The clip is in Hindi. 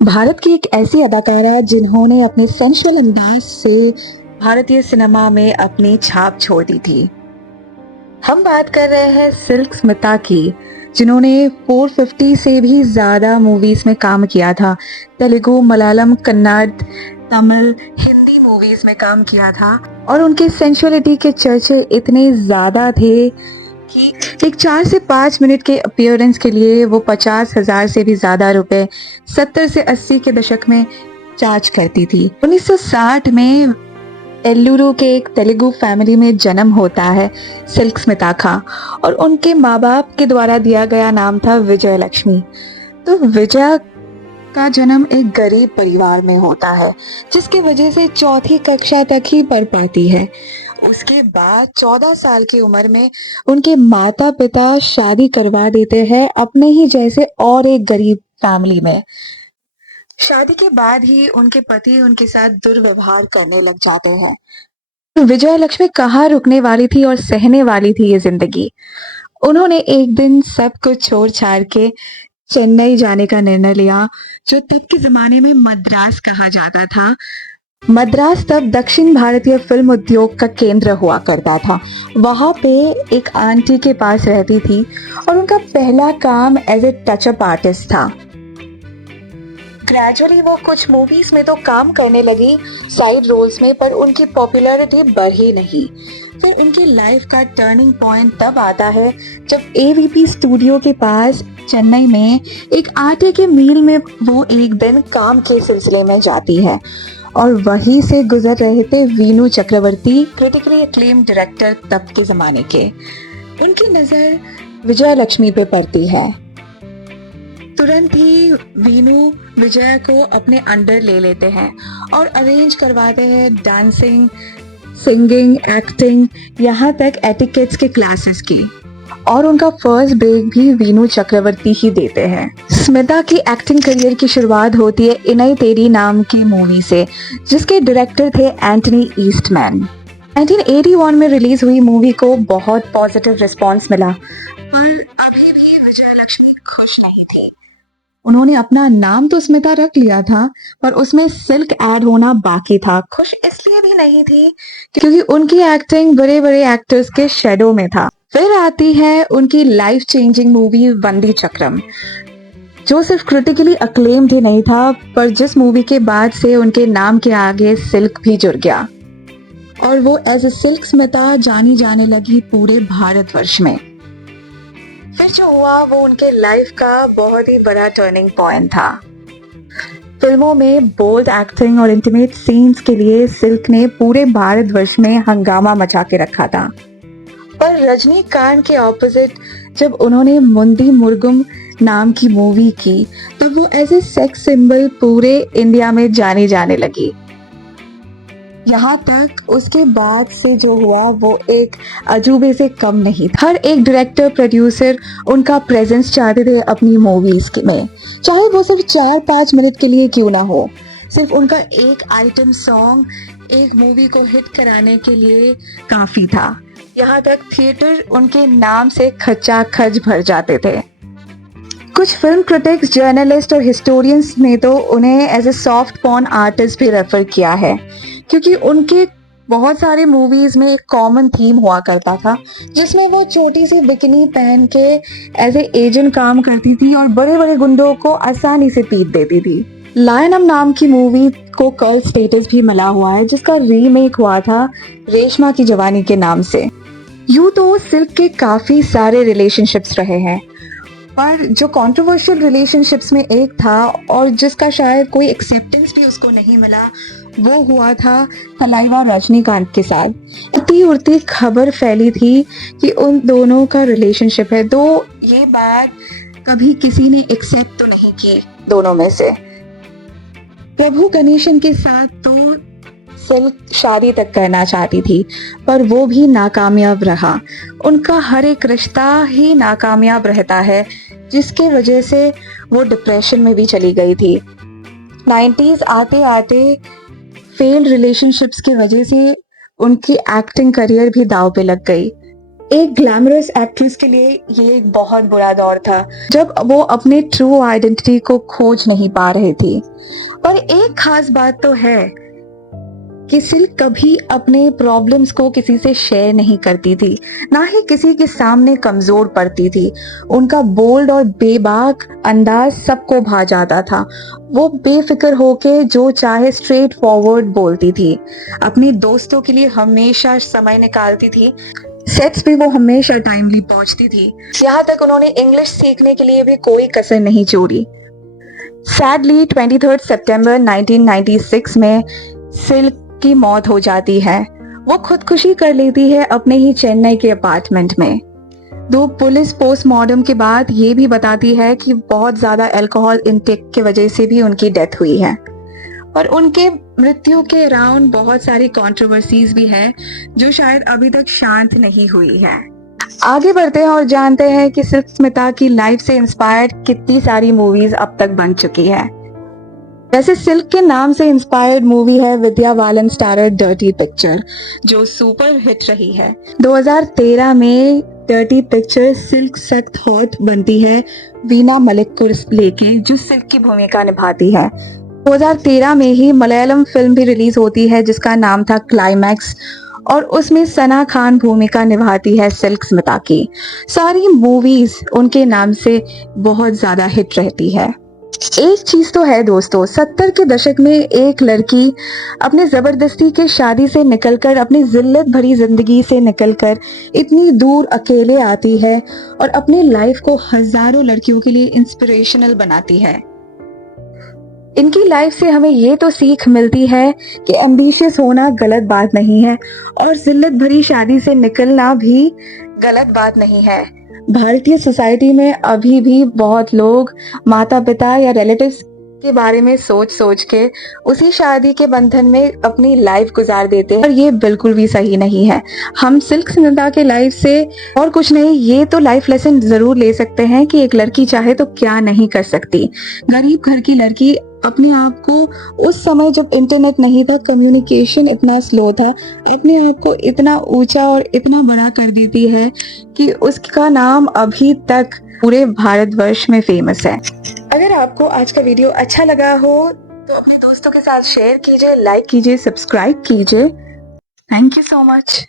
भारत की एक ऐसी अदाकारा जिन्होंने अपने सेंsual अंदाज से भारतीय सिनेमा में अपनी छाप छोड़ दी थी। हम बात कर रहे हैं सिल्क स्मिता की, जिन्होंने 450 से भी ज्यादा मूवीज में काम किया था। तेलुगु, मलयालम, कन्नड़, तमिल, हिंदी मूवीज में काम किया था और उनके सेंसुअलिटी के चर्चे इतने ज्यादा थे कि एक 4 से 5 मिनट के अपीयरेंस के लिए वो 50,000 से भी ज्यादा रुपए 70 से 80 के दशक में चार्ज करती थी। 1960 में एल्लूरू के एक तेलुगु फैमिली में जन्म होता है सिल्क स्मिता का, और उनके माँ बाप के द्वारा दिया गया नाम था विजय लक्ष्मी। तो विजय का जन्म एक गरीब परिवार में होता है, जिसकी वजह से चौथी कक्षा तक ही पढ़ पाती है। उसके बाद 14 साल की उम्र में उनके माता पिता शादी करवा देते हैं अपने ही जैसे और एक गरीब फैमिली में। शादी के बाद ही उनके पति उनके साथ दुर्व्यवहार करने लग जाते हैं। विजया लक्ष्मी कहाँ रुकने वाली थी और सहने वाली थी ये जिंदगी। उन्होंने एक दिन सब कुछ छोड़ छाड़ के चेन्नई जाने का निर्णय लिया, जो तब के जमाने में मद्रास कहा जाता था। मद्रास तब दक्षिण भारतीय फिल्म उद्योग का केंद्र हुआ करता था। वहां पे एक आंटी के पास रहती थी और उनका पहला काम एज ए टचअप आर्टिस्ट था। ग्रेजुअली वो कुछ मूवीज में तो काम करने लगी साइड रोल्स में, पर उनकी पॉपुलैरिटी बढ़ी नहीं। फिर उनकी लाइफ का टर्निंग पॉइंट तब आता है जब एवीपी स्टूडियो के पास चेन्नई में एक आटे के मिल में वो एक दिन काम के सिलसिले में जाती है और वहीं से गुजर रहे थे वीनू चक्रवर्ती, क्रिटिकली अक्लेम्ड डायरेक्टर तब के जमाने के। उनकी नजर विजया लक्ष्मी पे पड़ती है। तुरंत ही वीनू विजय को अपने अंडर ले लेते हैं और अरेंज करवाते हैं डांसिंग, सिंगिंग, एक्टिंग, यहाँ तक एटिकेट्स के क्लासेस की। और उनका फर्स्ट ब्रेक भी वीनू चक्रवर्ती ही देते हैं। स्मिता की एक्टिंग करियर की शुरुआत होती है इनई तेरी नाम की मूवी से, जिसके डायरेक्टर थे एंटनी ईस्टमैन। 1981 में रिलीज हुई मूवी को बहुत पॉजिटिव रिस्पांस मिला, पर अभी भी विजय लक्ष्मी खुश नहीं थी। उन्होंने अपना नाम तो स्मिता रख लिया था, पर उसमें सिल्क ऐड होना बाकी था। खुश इसलिए भी नहीं थी क्योंकि उनकी एक्टिंग बड़े बड़े एक्टर्स के शेडो में था। फिर आती है उनकी लाइफ चेंजिंग मूवी वंदे चक्रम, जो सिर्फ क्रिटिकली अक्लेम्ड ही नहीं था, पर जिस मूवी के बाद से उनके नाम के आगे सिल्क भी जुड़ गया और वो एज ए सिल्क स्मिता जानी जाने लगी पूरे भारतवर्ष में। फिर जो हुआ वो उनके लाइफ का बहुत ही बड़ा टर्निंग पॉइंट था। फिल्मों में बोल्ड एक्टिंग और इंटीमेट सीन्स के लिए सिल्क ने पूरे भारतवर्ष में हंगामा मचा के रखा था, पर रजनीकांत के ऑपोजिट जब उन्होंने मुंदी मुर्गुम नाम की मूवी की, तब वो एज ए सेक्स सिंबल पूरे इंडिया में जानी जाने लगी। यहाँ तक उसके बाद से जो हुआ वो एक अजूबे से कम नहीं था। हर एक डायरेक्टर, प्रोड्यूसर उनका प्रेजेंस चाहते थे अपनी मूवीज में, चाहे वो सिर्फ 4-5 मिनट के लिए क्यों ना हो। सिर्फ उनका एक आइटम सॉन्ग एक मूवी को हिट कराने के लिए काफी था। यहाँ तक थिएटर उनके नाम से खचाखच भर जाते थे। कुछ फिल्म क्रिटिक्स, जर्नलिस्ट और हिस्टोरियंस ने तो उन्हें as a soft porn artist भी रेफर किया है, क्योंकि उनके बहुत सारे मूवीज में एक कॉमन थीम हुआ करता था, जिसमें वो छोटी सी बिकिनी पहन के एज ए एजेंट काम करती थी और बड़े बड़े गुंडों को आसानी से पीट देती थी। लायनम नाम की मूवी को कल्ट स्टेटस भी मिला हुआ है, जिसका रीमेक हुआ था रेशमा की जवानी के नाम से। यूं तो सिल्क के काफी सारे रिलेशनशिप्स रहे हैं, पर जो कंट्रोवर्शियल रिलेशनशिप्स में एक था और जिसका शायद कोई एक्सेप्टेंस भी उसको नहीं मिला, वो हुआ था तलाइवा रजनीकांत के साथ। इतनी उड़ती खबर फैली थी कि उन दोनों का रिलेशनशिप है, तो ये बात कभी किसी ने एक्सेप्ट तो नहीं की दोनों में से। प्रभु गणेशन के साथ तो सिल्क शादी तक करना चाहती थी, पर वो भी नाकामयाब रहा। उनका हर एक रिश्ता ही नाकामयाब रहता है, जिसके वजह से वो डिप्रेशन में भी चली गई थी। 90s आते आते फेल्ड रिलेशनशिप्स की वजह से उनकी एक्टिंग करियर भी दांव पे लग गई। एक ग्लैमरस एक्ट्रेस के लिए ये एक बहुत बुरा दौर था जब वो अपने ट्रू आइडेंटिटी को खोज नहीं पा रहे थे। पर एक खास बात तो है कि सिल्क कभी अपने प्रॉब्लम्स को किसी से शेयर नहीं करती थी, ना ही किसी के सामने कमजोर पड़ती थी। उनका बोल्ड और बेबाक अंदाज सबको भा जाता था। वो बेफिक्र होके जो चाहे स्ट्रेट फॉरवर्ड बोलती थी, अपने दोस्तों के लिए हमेशा समय निकालती थी, सेट्स पे वो हमेशा टाइमली पहुंचती थी। यहाँ तक उन्होंने इंग्लिश सीखने के लिए भी कोई कसर नहीं छोड़ी। सैडली 23 सितंबर 1996 में सिल्क की मौत हो जाती है। वो खुदकुशी कर लेती है अपने ही चेन्नई के अपार्टमेंट में। दो पुलिस पोस्टमार्टम के बाद ये भी बताती है कि बहुत ज्यादा अल्कोहल इंटेक की वजह से भी उनकी डेथ हुई है। और उनके मृत्यु के अराउंड बहुत सारी कंट्रोवर्सीज भी है जो शायद अभी तक शांत नहीं हुई है। आगे बढ़ते हैं और जानते हैं कि सिल्क स्मिता की लाइफ से इंस्पायर्ड कितनी सारी मूवीज अब तक बन चुकी है। वैसे सिल्क के नाम से इंस्पायर्ड मूवी है Vidya Balan starrer dirty picture, जो सुपर हिट रही है। 2013 में डर्टी पिक्चर सिल्क सख्त हॉट बनती है वीना मलिक को लेके, जो सिल्क की भूमिका निभाती है। 2013 में ही मलयालम फिल्म भी रिलीज होती है जिसका नाम था क्लाइमैक्स, और उसमें सना खान भूमिका निभाती है सिल्क स्मिता की। सारी मूवीज उनके नाम से बहुत ज्यादा हिट रहती है। एक चीज तो है दोस्तों, 70 के दशक में एक लड़की अपने जबरदस्ती के शादी से निकलकर, अपनी जिल्लत भरी जिंदगी से निकलकर इतनी दूर अकेले आती है और अपनी लाइफ को हजारों लड़कियों के लिए इंस्पिरेशनल बनाती है। इनकी लाइफ से हमें ये तो सीख मिलती है कि एम्बिशियस होना गलत बात नहीं है और जिल्लत भरी शादी से निकलना भी गलत बात नहीं है। भारतीय सोसाइटी में अभी भी बहुत लोग माता पिता या रिलेटिव्स के बारे में सोच सोच के उसी शादी के बंधन में अपनी लाइफ गुजार देते हैं, और ये बिल्कुल भी सही नहीं है। हम सिल्क स्मिता के लाइफ से और कुछ नहीं, ये तो लाइफ लेसन जरूर ले सकते हैं कि एक लड़की चाहे तो क्या नहीं कर सकती। गरीब घर की लड़की अपने आप को उस समय जब इंटरनेट नहीं था, कम्युनिकेशन इतना स्लो था, अपने आप को इतना ऊंचा और इतना बड़ा कर देती है कि उसका नाम अभी तक पूरे भारतवर्ष में फेमस है। अगर आपको आज का वीडियो अच्छा लगा हो तो अपने दोस्तों के साथ शेयर कीजिए, लाइक कीजिए, सब्सक्राइब कीजिए। Thank you so much.